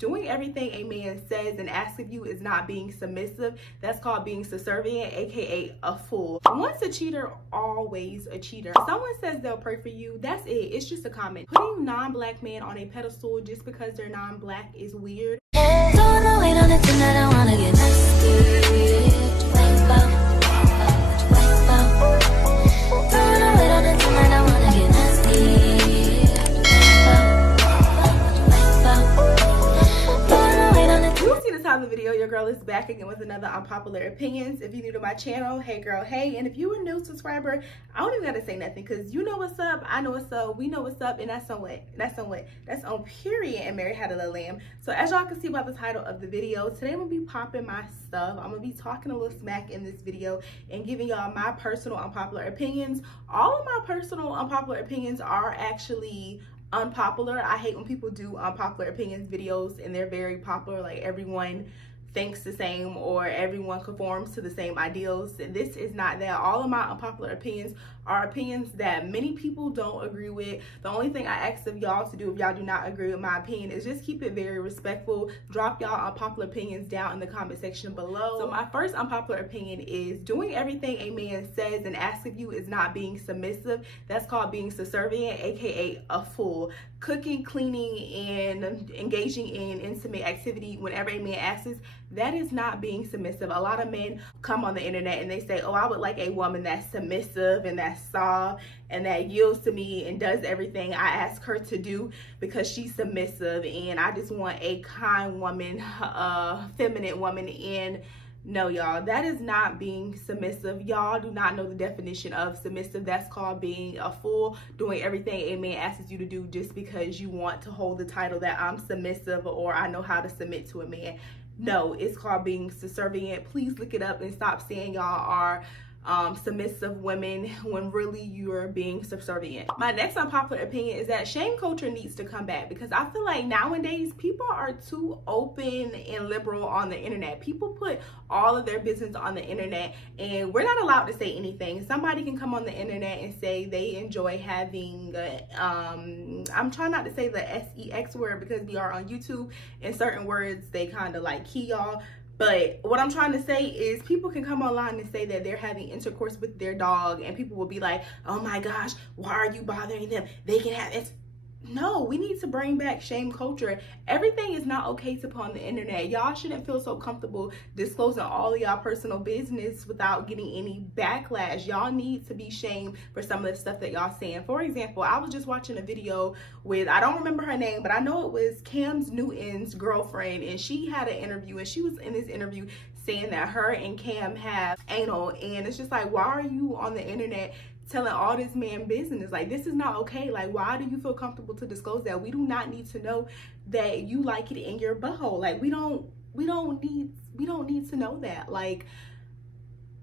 doing everything a man says and asks of you is not being submissive. That's called being subservient, aka a fool. Once a cheater, always a cheater. If someone says they'll pray for you, that's it. It's just a comment. Putting non-black men on a pedestal just because they're non-black is weird. Don't wait on it tonight, I wanna get nasty. The video, your girl is back again with another unpopular opinions. If you're new to my channel, hey girl, hey. And if you're a new subscriber, I don't even gotta say nothing because you know what's up, I know what's up, we know what's up, and that's on what? That's on period. And Mary had a little lamb. So as y'all can see by the title of the video, today I'm gonna be popping my stuff. I'm gonna be talking a little smack in this video and giving y'all my personal unpopular opinions. All of my personal unpopular opinions are actually unpopular. I hate when people do unpopular opinions videos and they're very popular, like everyone thinks the same or everyone conforms to the same ideals. And this is not that. All of my unpopular opinions are opinions that many people don't agree with. The only thing I ask of y'all to do if y'all do not agree with my opinion is just keep it very respectful. Drop y'all unpopular opinions down in the comment section below. So my first unpopular opinion is doing everything a man says and asks of you is not being submissive. That's called being subservient, aka a fool. Cooking, cleaning, and engaging in intimate activity whenever a man asks, that is not being submissive. A lot of men come on the internet and they say, oh, I would like a woman that's submissive and that's soft and that yields to me and does everything I ask her to do because she's submissive, and I just want a kind woman, feminine woman. And no, y'all, that is not being submissive. Y'all do not know the definition of submissive. That's called being a fool, doing everything a man asks you to do just because you want to hold the title that I'm submissive or I know how to submit to a man. No, it's called being subservient. Please look it up and stop saying y'all are submissive women when really you're being subservient. My next unpopular opinion is that shame culture needs to come back because I feel like nowadays people are too open and liberal on the internet. People put all of their business on the internet and we're not allowed to say anything. Somebody can come on the internet and say they enjoy having I'm trying not to say the sex word because we are on YouTube and certain words they kind of like key y'all. But what I'm trying to say is people can come online and say that they're having intercourse with their dog and people will be like, oh my gosh, why are you bothering them? They can have it. No, we need to bring back shame culture. Everything is not okay to put on the internet. Y'all shouldn't feel so comfortable disclosing all of y'all personal business without getting any backlash. Y'all need to be shamed for some of the stuff that y'all saying. For example, I was just watching a video with, I don't remember her name, but I know it was Camnewton's girlfriend, and she had an interview and she was in this interview saying that her and Cam have anal, and it's just like, why are you on the internet telling all this man business? Like, this is not okay. Like, why do you feel comfortable to disclose that? We do not need to know that you like it in your butthole. Like, we don't need to know that. Like,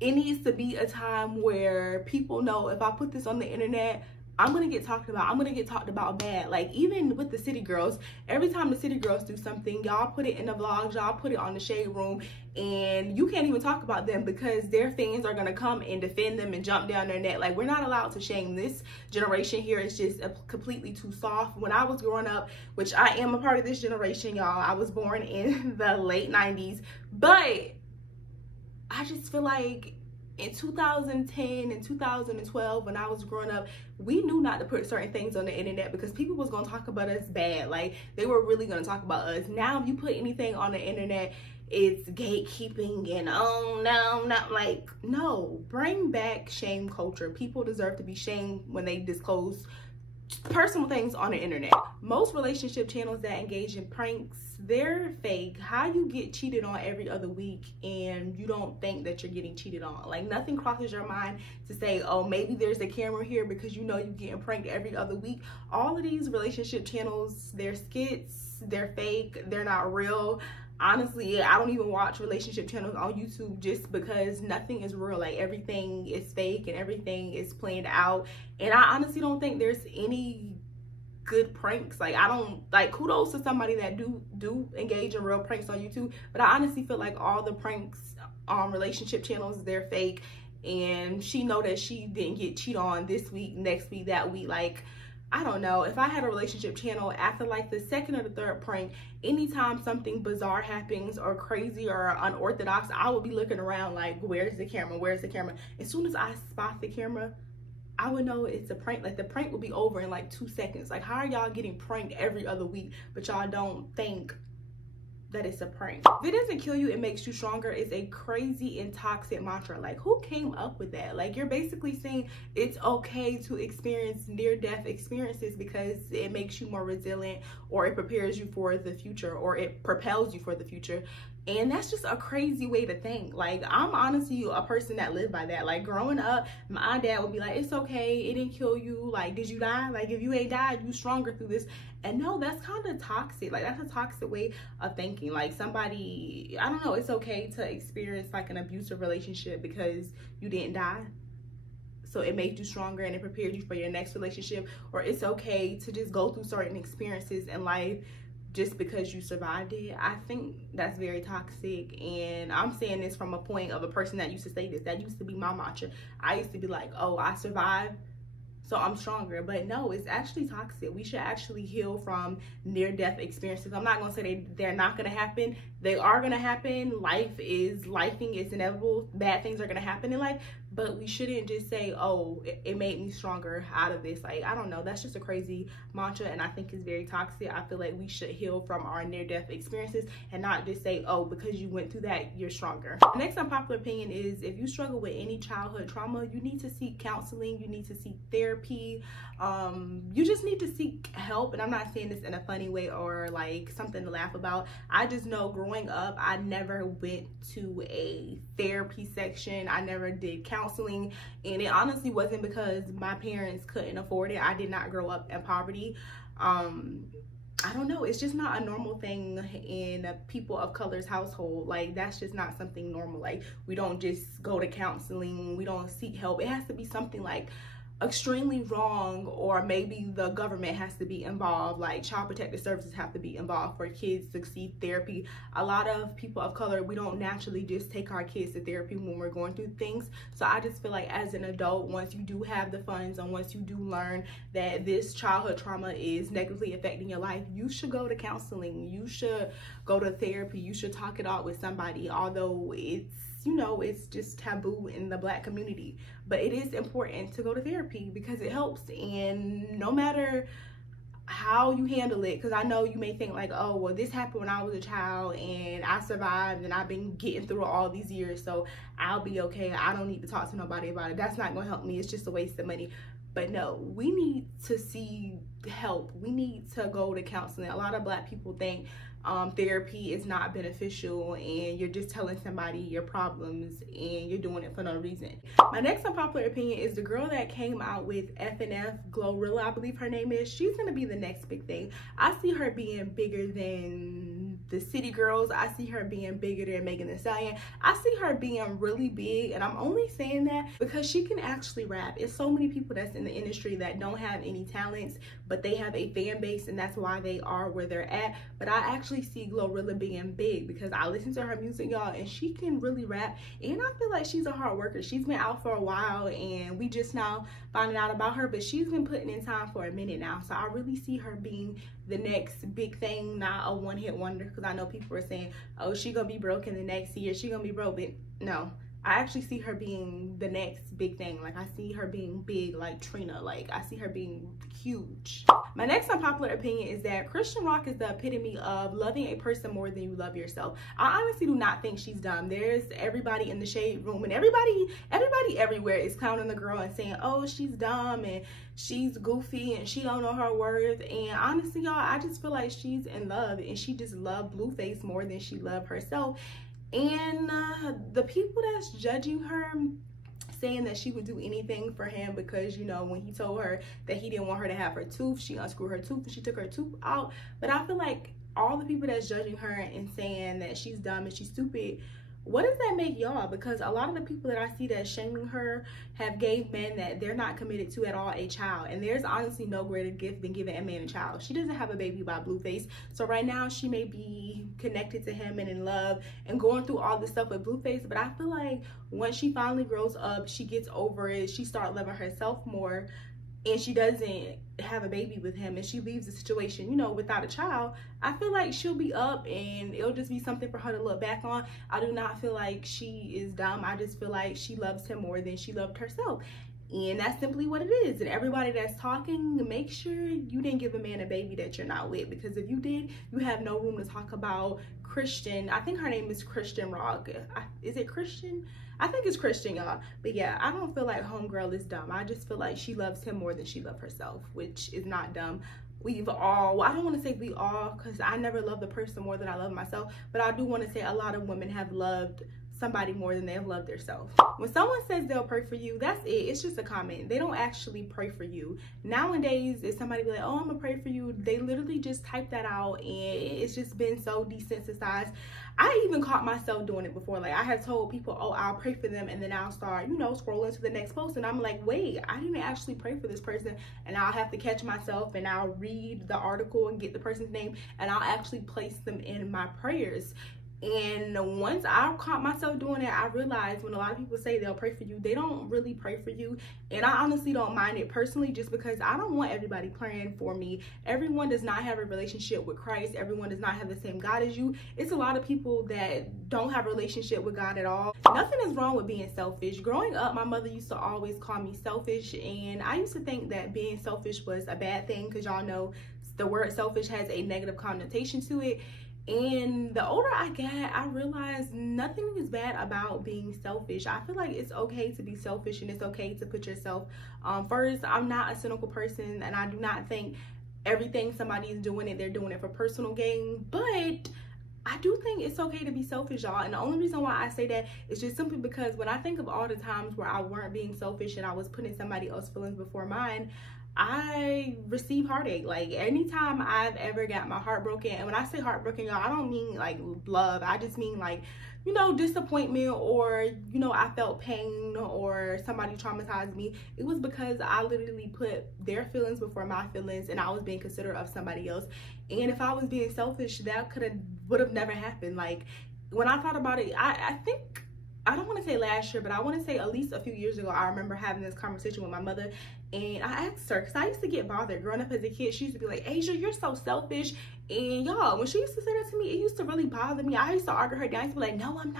it needs to be a time where people know if I put this on the internet, I'm gonna get talked about. I'm gonna get talked about bad. Like, even with the city girls, every time the city girls do something, y'all put it in the vlogs, y'all put it on the shade room, and you can't even talk about them because their fans are gonna come and defend them and jump down their neck. Like, we're not allowed to shame. This generation here is just completely too soft. When I was growing up, which I am a part of this generation, y'all, I was born in the late 90s, but I just feel like in 2010 and 2012, when I was growing up, we knew not to put certain things on the internet because people was gonna talk about us bad. Like, they were really gonna talk about us. Now, if you put anything on the internet, it's gatekeeping and oh no, not like, no. Bring back shame culture. People deserve to be shamed when they disclose personal things on the internet. Most relationship channels that engage in pranks, they're fake. How you get cheated on every other week and you don't think that you're getting cheated on? Like, nothing crosses your mind to say, oh, maybe there's a camera here because you know you're getting pranked every other week. All of these relationship channels, they're skits, they're fake, they're not real. Honestly, I don't even watch relationship channels on YouTube just because nothing is real. Like, everything is fake and everything is planned out. And I honestly don't think there's any good pranks. Like, I don't, like, kudos to somebody that do engage in real pranks on YouTube. But I honestly feel like all the pranks on relationship channels, they're fake. And she know that she didn't get cheated on this week, next week, that week. Like, I don't know, if I had a relationship channel, after like the second or the third prank, anytime something bizarre happens or crazy or unorthodox, I would be looking around like, where's the camera? Where's the camera? As soon as I spot the camera, I would know it's a prank. Like, the prank would be over in like 2 seconds. Like, how are y'all getting pranked every other week, but y'all don't think that it's a prank? If it doesn't kill you, it makes you stronger is a crazy and toxic mantra. Like, who came up with that? Like, you're basically saying it's okay to experience near-death experiences because it makes you more resilient, or it prepares you for the future, or it propels you for the future. And that's just a crazy way to think. Like, I'm honestly a person that lived by that. Like, growing up, my dad would be like, it's okay, it didn't kill you. Like, did you die? Like, if you ain't died, you stronger through this. And no, that's kind of toxic. Like, that's a toxic way of thinking. Like, somebody, I don't know, it's okay to experience like an abusive relationship because you didn't die, so it made you stronger and it prepared you for your next relationship. Or it's okay to just go through certain experiences in life just because you survived it. I think that's very toxic, and I'm saying this from a point of a person that used to say this. That used to be my mantra. I used to be like, oh, I survived, so I'm stronger. But no, it's actually toxic. We should actually heal from near-death experiences. I'm not gonna say they're not gonna happen. They are gonna happen. Lifing is inevitable. Bad things are gonna happen in life, but we shouldn't just say, oh, it made me stronger out of this. Like, I don't know, that's just a crazy mantra, and I think it's very toxic. I feel like we should heal from our near-death experiences and not just say, oh, because you went through that, you're stronger. The next unpopular opinion is, if you struggle with any childhood trauma, you need to seek counseling, you need to seek therapy, you just need to seek help. And I'm not saying this in a funny way or like something to laugh about. I just know growing up, I never went to a therapy section. I never did counseling, and it honestly wasn't because my parents couldn't afford it. I did not grow up in poverty. I don't know, it's just not a normal thing in people of color's household. Like, that's just not something normal. Like, we don't just go to counseling, we don't seek help. It has to be something like extremely wrong, or maybe the government has to be involved, like child protective services have to be involved for kids to seek therapy. A lot of people of color, we don't naturally just take our kids to therapy when we're going through things. So I just feel like as an adult, once you do have the funds and once you do learn that this childhood trauma is negatively affecting your life, you should go to counseling, you should go to therapy, you should talk it out with somebody. Although it's, you know, it's just taboo in the Black community, but it is important to go to therapy because it helps. And no matter how you handle it, because I know you may think like, oh, well, this happened when I was a child and I survived and I've been getting through all these years, so I'll be okay, I don't need to talk to nobody about it. That's not going to help me. It's just a waste of money. But no, we need to see help. We need to go to counseling. A lot of Black people think therapy is not beneficial and you're just telling somebody your problems and you're doing it for no reason. My next unpopular opinion is the girl that came out with F&F Rilla, I believe her name is. She's gonna be the next big thing. I see her being bigger than the City Girls. I see her being bigger than Megan Thee Stallion. I see her being really big, and I'm only saying that because she can actually rap. It's so many people that's in the industry that don't have any talents, but they have a fan base, and that's why they are where they're at. But I actually see Rilla being big because I listen to her music, y'all, and she can really rap, and I feel like she's a hard worker. She's been out for a while, and we just now finding out about her, but she's been putting in time for a minute now. So I really see her being the next big thing, not a one-hit wonder, because I know people are saying, oh, she gonna be broke in the next year, she gonna be broke. But no, I actually see her being the next big thing. Like, I see her being big like Trina. Like, I see her being huge. My next unpopular opinion is that Chriseanrock is the epitome of loving a person more than you love yourself. I honestly do not think she's dumb. There's everybody in the shade room, and everybody everywhere is clowning the girl and saying, oh, she's dumb and she's goofy and she don't know her worth. And honestly, y'all, I just feel like she's in love, and she just loved Blueface more than she loved herself. And the people that's judging her, saying that she would do anything for him because, you know, when he told her that he didn't want her to have her tooth, she unscrewed her tooth and she took her tooth out. But I feel like all the people that's judging her and saying that she's dumb and she's stupid, what does that make y'all? Because a lot of the people that I see that's shaming her have gave men that they're not committed to at all a child. And there's honestly no greater gift than giving a man a child. She doesn't have a baby by Blueface. So right now she may be connected to him and in love and going through all this stuff with Blueface. But I feel like once she finally grows up, she gets over it, she starts loving herself more, and she doesn't have a baby with him and she leaves the situation, you know, without a child, I feel like she'll be up and it'll just be something for her to look back on. I do not feel like she is dumb. I just feel like she loves him more than she loved herself. And that's simply what it is. And everybody that's talking, make sure you didn't give a man a baby that you're not with, because if you did, you have no room to talk about Christen. I think her name is Chriseanrock. Is it Christen? I think it's Christen, y'all. But yeah, I don't feel like homegirl is dumb. I just feel like she loves him more than she loved herself, which is not dumb. We've all, well, I don't want to say we all, because I never loved the person more than I love myself, but I do want to say a lot of women have loved somebody more than they have loved themselves. When someone says they'll pray for you, that's it. It's just a comment. They don't actually pray for you. Nowadays, if somebody be like, oh, I'm gonna pray for you, they literally just type that out, and it's just been so desensitized. I even caught myself doing it before. Like, I had told people, oh, I'll pray for them, and then I'll start, you know, scrolling to the next post, and I'm like, wait, I didn't actually pray for this person. And I'll have to catch myself, and I'll read the article and get the person's name, and I'll actually place them in my prayers. And once I caught myself doing it, I realized when a lot of people say they'll pray for you, they don't really pray for you. And I honestly don't mind it personally, just because I don't want everybody praying for me. Everyone does not have a relationship with Christ. Everyone does not have the same God as you. It's a lot of people that don't have a relationship with God at all. Nothing is wrong with being selfish. Growing up, my mother used to always call me selfish, and I used to think that being selfish was a bad thing, because y'all know the word selfish has a negative connotation to it. And the older I get, I realize nothing is bad about being selfish. I feel like it's okay to be selfish, and it's okay to put yourself first. I'm not a cynical person, and I do not think everything somebody is doing it, they're doing it for personal gain. But I do think it's okay to be selfish, y'all. And the only reason why I say that is just simply because when I think of all the times where I weren't being selfish and I was putting somebody else's feelings before mine, I receive heartache. Like, anytime I've ever got my heart broken, and when I say heartbroken, y'all, I don't mean like love. I just mean like, you know, disappointment, or, you know, I felt pain, or somebody traumatized me. It was because I literally put their feelings before my feelings, and I was being considerate of somebody else. And if I was being selfish, that would have never happened. Like, when I thought about it, I think, I don't want to say last year, but I want to say at least a few years ago, I remember having this conversation with my mother, and I asked her, because I used to get bothered growing up as a kid. She used to be like, Asia, you're so selfish. And y'all, when she used to say that to me, it used to really bother me. I used to argue her down. I used to be like, no, I'm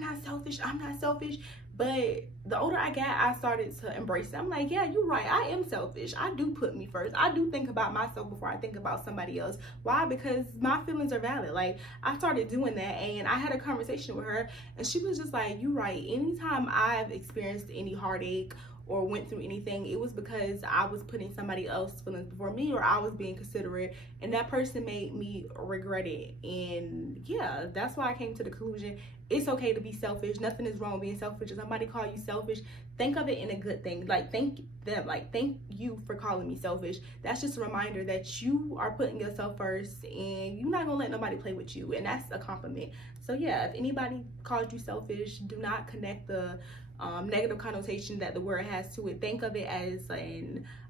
not selfish. I'm not selfish. But the older I got, I started to embrace it. I'm like, yeah, you're right. I am selfish. I do put me first. I do think about myself before I think about somebody else. Why? Because my feelings are valid. Like, I started doing that, and I had a conversation with her, and she was just like, you're right. Anytime I've experienced any heartache or went through anything, it was because I was putting somebody else's feelings before me, or I was being considerate, and that person made me regret it. And yeah, that's why I came to the conclusion, it's okay to be selfish. Nothing is wrong with being selfish. If somebody call you selfish, think of it in a good thing. Like, thank them. Like, thank you for calling me selfish. That's just a reminder that you are putting yourself first, and you're not gonna let nobody play with you, and that's a compliment. So yeah, if anybody calls you selfish, do not connect the negative connotation that the word has to it. Think of it as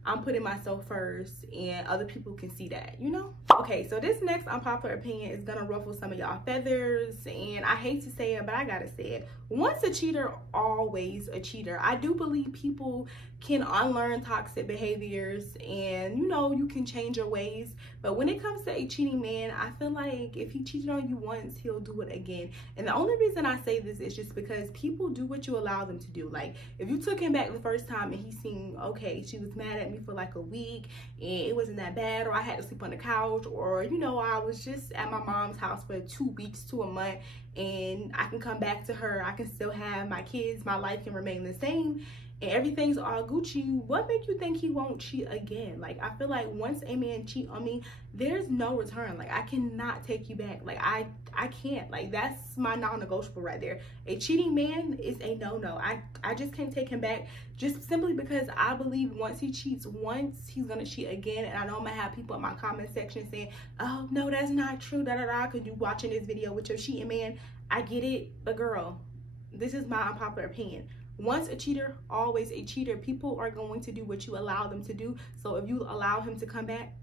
I'm putting myself first, and other people can see that, you know? Okay, so this next unpopular opinion is gonna ruffle some of y'all feathers, and I hate to say it, but I gotta say it. Once a cheater, always a cheater. I do believe people can unlearn toxic behaviors, and, you know, you can change your ways. But when it comes to a cheating man, I feel like if he cheated on you once, he'll do it again. And the only reason I say this is just because people do what you allow them to do. Like, if you took him back the first time and he seemed okay, she was mad at me for like a week and it wasn't that bad, or I had to sleep on the couch, or, you know, I was just at my mom's house for 2 weeks to a month, and I can come back to her, I can still have my kids, my life can remain the same, and everything's all Gucci, what makes you think he won't cheat again? Like, I feel like once a man cheat on me, there's no return. Like, I cannot take you back. Like, I can't. Like, that's my non-negotiable right there. A cheating man is a no-no. I just can't take him back, just simply because I believe once he cheats once, he's gonna cheat again. And I know I'm gonna have people in my comment section saying, oh no, that's not true, because you watching this video with your cheating man. I get it, but girl, this is my unpopular opinion. Once a cheater, always a cheater. People are going to do what you allow them to do. So if you allow him to come back,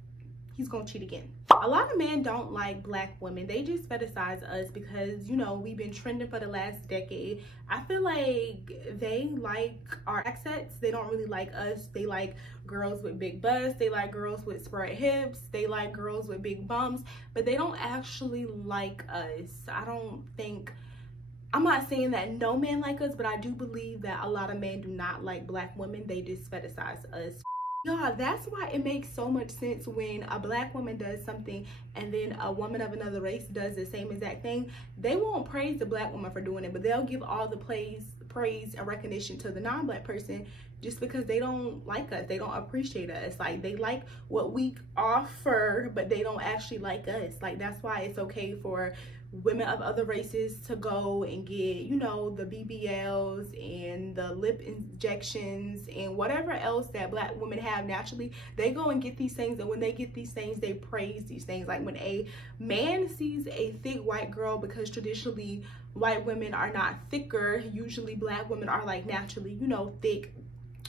he's gonna cheat again. A lot of men don't like black women. They just fetishize us because, you know, we've been trending for the last decade. I feel like they like our assets. They don't really like us. They like girls with big butts. They like girls with spread hips. They like girls with big bums, but they don't actually like us. I'm not saying that no man like us, but I do believe that a lot of men do not like black women. They just fetishize us. Yeah, that's why it makes so much sense when a black woman does something and then a woman of another race does the same exact thing. They won't praise the black woman for doing it, but they'll give all the praise and recognition to the non-black person just because they don't like us. They don't appreciate us. Like, they like what we offer, but they don't actually like us. Like, that's why it's okay for women of other races to go and get, you know, the BBLs and the lip injections and whatever else that black women have naturally. They go and get these things, and when they get these things, they praise these things. Like, when a man sees a thick white girl, because traditionally white women are not thicker, usually black women are like naturally, you know, thick.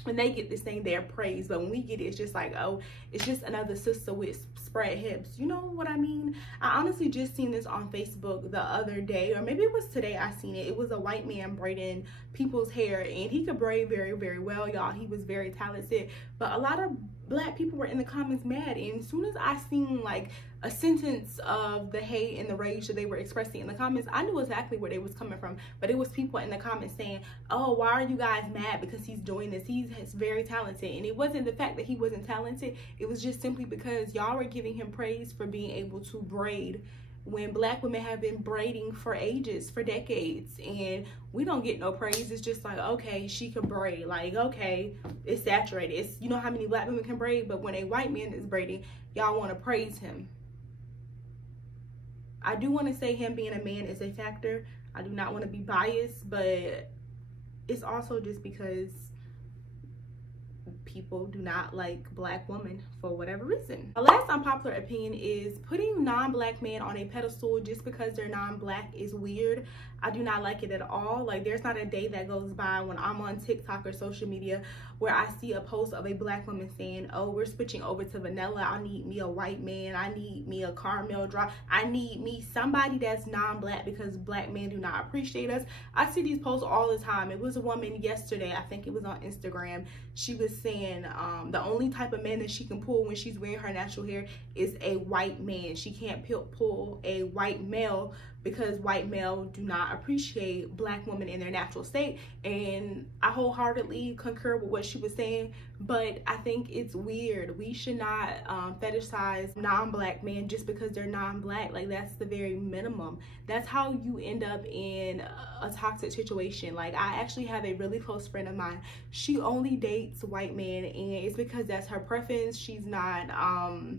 When they get this thing, they're praised, but when we get it, it's just like, oh, it's just another sister with spread hips. You know what I mean? I honestly just seen this on Facebook the other day, or maybe it was today I seen it. It was a white man braiding people's hair, and he could braid very, very well, y'all. He was very talented, but a lot of black people were in the comments mad, and as soon as I seen like a sentence of the hate and the rage that they were expressing in the comments, I knew exactly where they was coming from. But it was people in the comments saying, oh, why are you guys mad because he's doing this? He's very talented. And it wasn't the fact that he wasn't talented. It was just simply because y'all were giving him praise for being able to braid, when black women have been braiding for ages, for decades, and we don't get no praise. It's just like, okay, she can braid. Like, okay, it's saturated. It's, you know how many black women can braid, but when a white man is braiding, y'all want to praise him. I do want to say him being a man is a factor. I do not want to be biased, but it's also just because people do not like black women for whatever reason. The last unpopular opinion is putting non-black men on a pedestal just because they're non-black is weird. I do not like it at all. Like, there's not a day that goes by when I'm on TikTok or social media where I see a post of a black woman saying, oh, we're switching over to vanilla. I need me a white man. I need me a caramel drop. I need me somebody that's non-black because black men do not appreciate us. I see these posts all the time. It was a woman yesterday, I think it was on Instagram. She was saying the only type of man that she can pull when she's wearing her natural hair is a white man. She can't pull a white male because white male do not appreciate black women in their natural state. And I wholeheartedly concur with what she was saying, but I think it's weird. We should not fetishize non-black men just because they're non-black. Like, that's the very minimum. That's how you end up in a toxic situation. Like, I actually have a really close friend of mine. She only dates white men, and it's because that's her preference. She's not a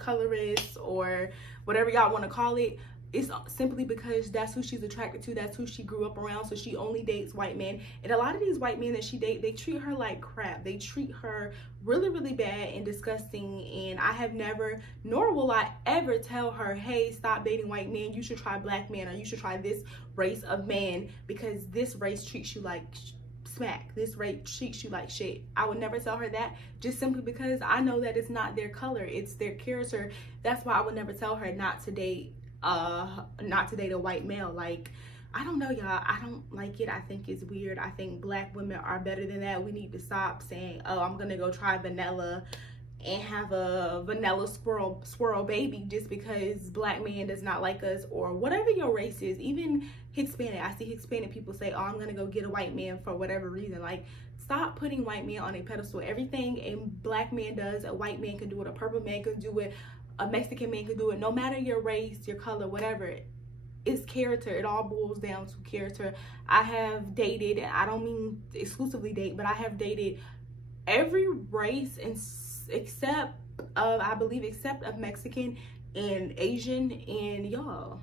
colorist or whatever y'all want to call it. It's simply because that's who she's attracted to. That's who she grew up around. So she only dates white men. And a lot of these white men that she dates, they treat her like crap. They treat her really, really bad and disgusting. And I have never, nor will I ever tell her, hey, stop dating white men. You should try black men, or you should try this race of man because this race treats you like smack. This race treats you like shit. I would never tell her that, just simply because I know that it's not their color. It's their character. That's why I would never tell her not to date a white male. Like, I don't know, y'all. I don't like it. I think it's weird. I think black women are better than that. We need to stop saying, oh, I'm gonna go try vanilla and have a vanilla swirl baby just because black man does not like us, or whatever your race is. Even Hispanic, I see Hispanic people say, oh, I'm gonna go get a white man for whatever reason. Like, stop putting white men on a pedestal. Everything a black man does, a white man can do it, a purple man can do it, a Mexican man can do it. No matter your race, your color, whatever, it's character. It all boils down to character. I have dated, and I don't mean exclusively date, but I have dated every race and except of Mexican and Asian, and y'all,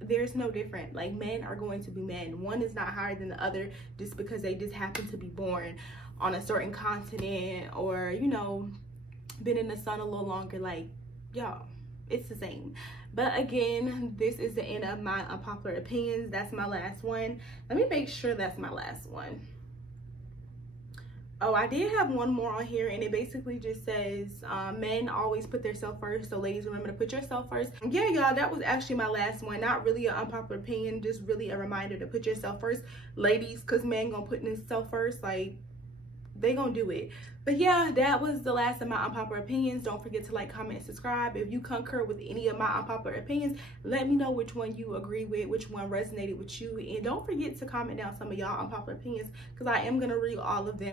there's no different. Like, men are going to be men. One is not higher than the other just because they just happen to be born on a certain continent, or, you know, been in the sun a little longer. Like, y'all, it's the same. But again, this is the end of my unpopular opinions. That's my last one. Let me make sure that's my last one. Oh, I did have one more on here, and it basically just says men always put themselves first, so ladies, remember to put yourself first. Yeah, y'all, that was actually my last one. Not really an unpopular opinion, just really a reminder to put yourself first, ladies, because men gonna put themselves first. Like, they gonna do it. But yeah, that was the last of my unpopular opinions. Don't forget to like, comment, and subscribe. If you concur with any of my unpopular opinions, let me know which one you agree with, which one resonated with you, and don't forget to comment down some of y'all unpopular opinions, because I am gonna read all of them.